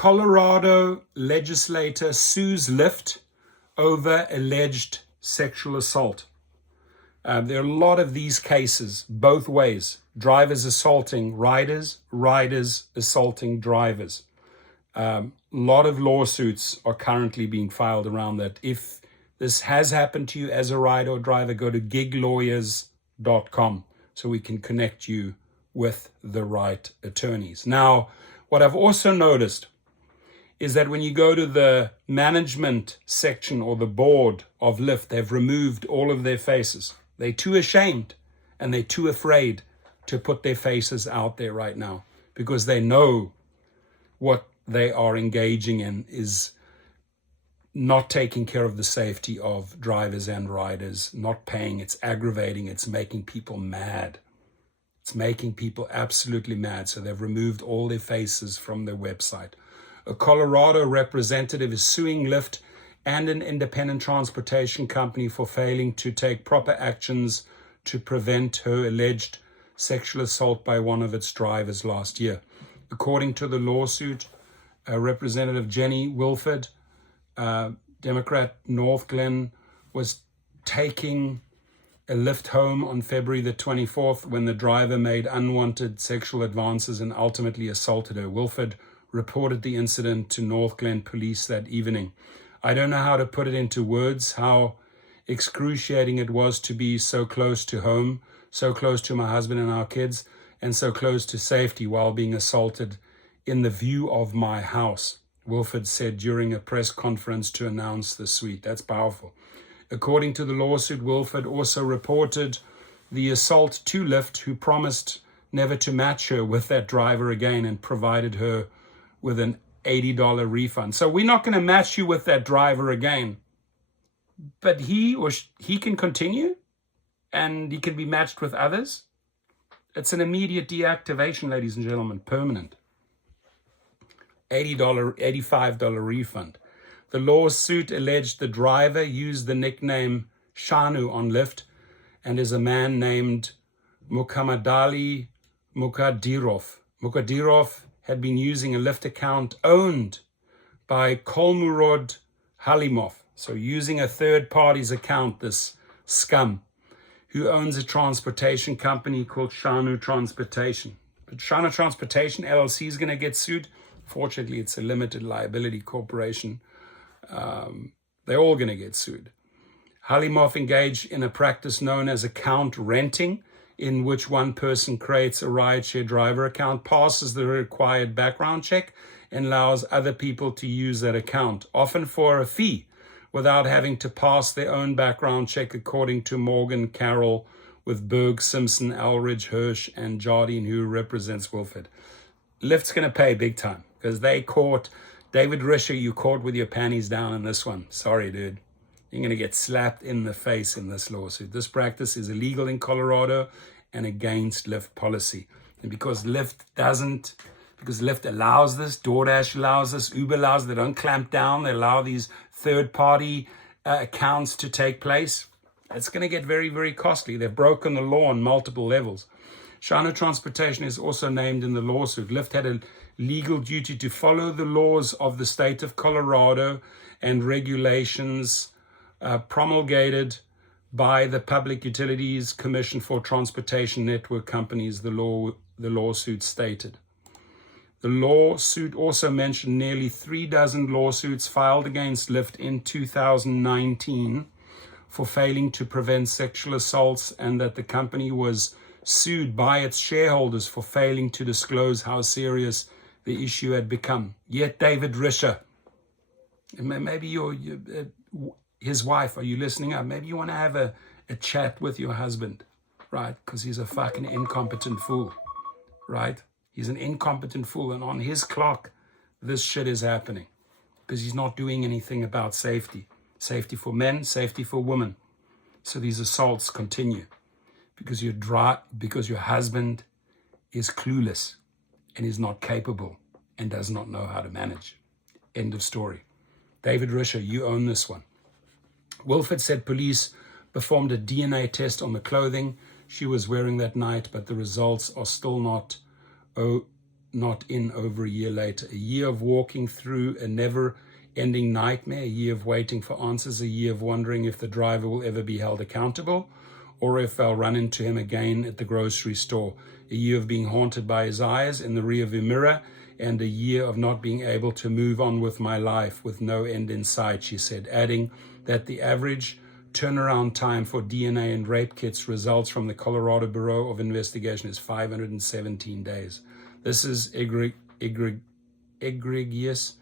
Colorado legislator sues Lyft over alleged sexual assault. There are a lot of these cases, both ways. Drivers assaulting riders, riders assaulting drivers. A lot of lawsuits are currently being filed around that. If this has happened to you as a rider or driver, go to giglawyers.com so we can connect you with the right attorneys. Now, what I've also noticed is that when you go to the management section or the board of Lyft, they've removed all of their faces. They're too ashamed and they're too afraid to put their faces out there right now because they know what they are engaging in is not taking care of the safety of drivers and riders, not paying. It's aggravating. It's making people mad. It's making people absolutely mad. So they've removed all their faces from their website. A Colorado representative is suing Lyft and an independent transportation company for failing to take proper actions to prevent her alleged sexual assault by one of its drivers last year. According to the lawsuit, Representative Jenny Willford, Democrat North Glen, was taking a Lyft home on February the 24th when the driver made unwanted sexual advances and ultimately assaulted her. Willford reported the incident to North Glen police that evening. I don't know how to put it into words, how excruciating it was to be so close to home, so close to my husband and our kids, and so close to safety while being assaulted in the view of my house, Willford said during a press conference to announce the suit. That's powerful. According to the lawsuit, Willford also reported the assault to Lyft, who promised never to match her with that driver again and provided her with an $80 refund. So we're not going to match you with that driver again. But he can continue and he can be matched with others. It's an immediate deactivation, ladies and gentlemen, permanent. $85 refund. The lawsuit alleged the driver used the nickname Shanu on Lyft and is a man named Muhammadali Mukadirov. Mukadirov had been using a Lyft account owned by Kolmurod Halimov. So using a third party's account, this scum, who owns a transportation company called Shanu Transportation. But Shanu Transportation LLC is going to get sued. Fortunately, it's a limited liability corporation. They're all going to get sued. Halimov engaged in a practice known as account renting, in which one person creates a rideshare driver account, passes the required background check, and allows other people to use that account, often for a fee, without having to pass their own background check, according to Morgan Carroll with Berg, Simpson, Elridge, Hirsch, and Jardine, who represents Willford. Lyft's going to pay big time because they caught David Risher. You caught with your panties down in this one. Sorry, dude. You're going to get slapped in the face in this lawsuit. This practice is illegal in Colorado and against Lyft policy. And because Lyft allows this, DoorDash allows this, Uber allows, they don't clamp down, they allow these third-party accounts to take place, it's going to get very, very costly. They've broken the law on multiple levels. Shanu Transportation is also named in the lawsuit. Lyft had a legal duty to follow the laws of the state of Colorado and regulations promulgated by the Public Utilities Commission for Transportation Network Companies, the lawsuit stated. The lawsuit also mentioned nearly 36 lawsuits filed against Lyft in 2019 for failing to prevent sexual assaults, and that the company was sued by its shareholders for failing to disclose how serious the issue had become. Yet David Risher, maybe his wife, are you listening up? Maybe you want to have a chat with your husband, right? Because he's a fucking incompetent fool, right? He's an incompetent fool, and on his clock, this shit is happening because he's not doing anything about safety. Safety for men, safety for women. So these assaults continue because your husband is clueless and is not capable and does not know how to manage. End of story. David Risher, you own this one. Willford said police performed a DNA test on the clothing she was wearing that night, but the results are still not not in over a year later. A year of walking through a never-ending nightmare, a year of waiting for answers, a year of wondering if the driver will ever be held accountable or if I'll run into him again at the grocery store. A year of being haunted by his eyes in the rearview mirror, and a year of not being able to move on with my life with no end in sight, she said, adding that the average turnaround time for DNA and rape kits results from the Colorado Bureau of Investigation is 517 days. This is egregious,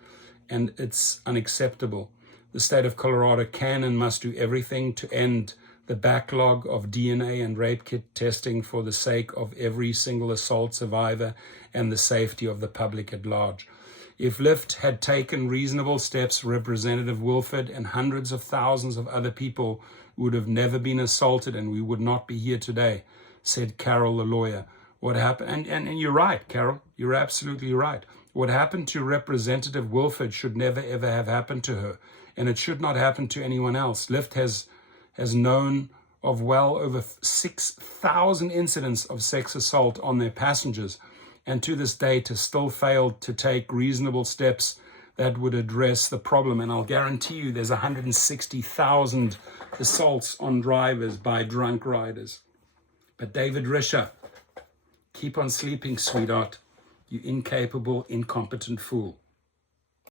and it's unacceptable. The state of Colorado can and must do everything to end the backlog of DNA and rape kit testing for the sake of every single assault survivor and the safety of the public at large. If Lyft had taken reasonable steps, Representative Willford and hundreds of thousands of other people would have never been assaulted, and we would not be here today, said Carol, the lawyer. What happened? And you're right, Carol. You're absolutely right. What happened to Representative Willford should never, ever have happened to her, and it should not happen to anyone else. Lyft has known of well over 6,000 incidents of sex assault on their passengers, and to this date has still failed to take reasonable steps that would address the problem. And I'll guarantee you there's 160,000 assaults on drivers by drunk riders. But David Risher, keep on sleeping, sweetheart, you incapable, incompetent fool.